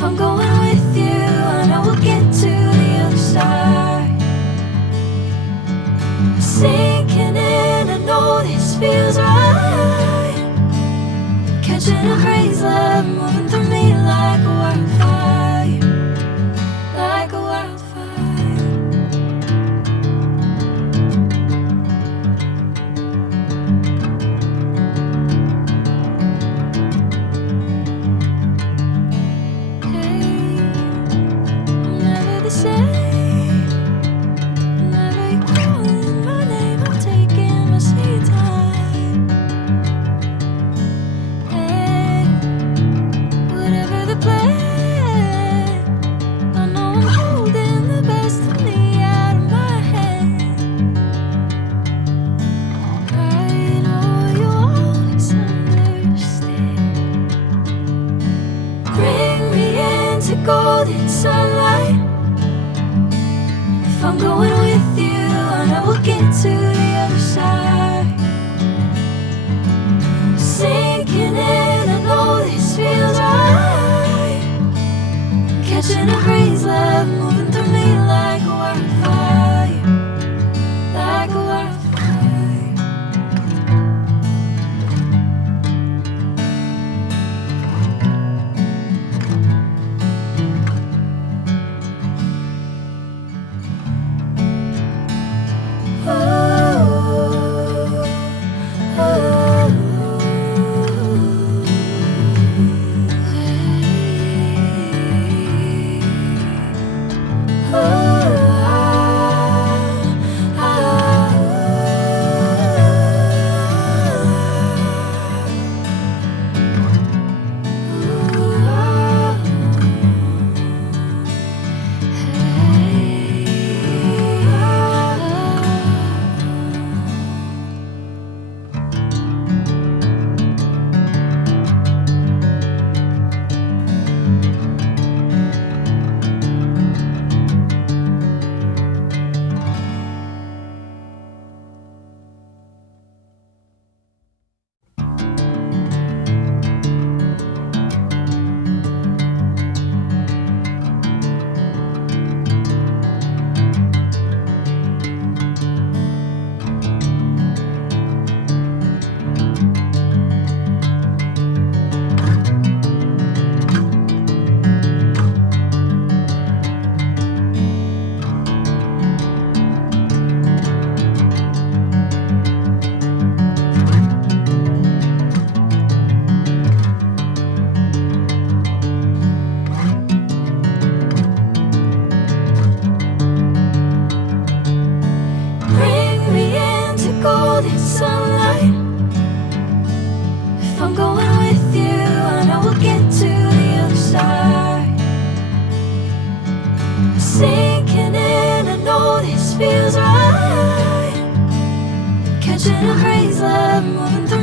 If I'm going with you, I know we'll get to the other side. Sinking in, I know this feels right. Catching a crazy love, moving through me like a wildfire, like a wildfire. Hey, I'm never the same. Whenever you're calling my name, I'm taking my sweet time. Hey, whatever the plan, I know I'm holding the best of me out of my hand. I know you'll always understand. Bring me into golden sunlight. If I'm going with you, I know we'll get to the other side. Sinking in, I know this feels right. Catching a crazy love, moving through me like a wildfire, like a wildfire. Bring me into golden sunlight. If I'm going with you, I know we'll get to the other side. Sinking in, I know this feels right. Catching a crazy love, moving through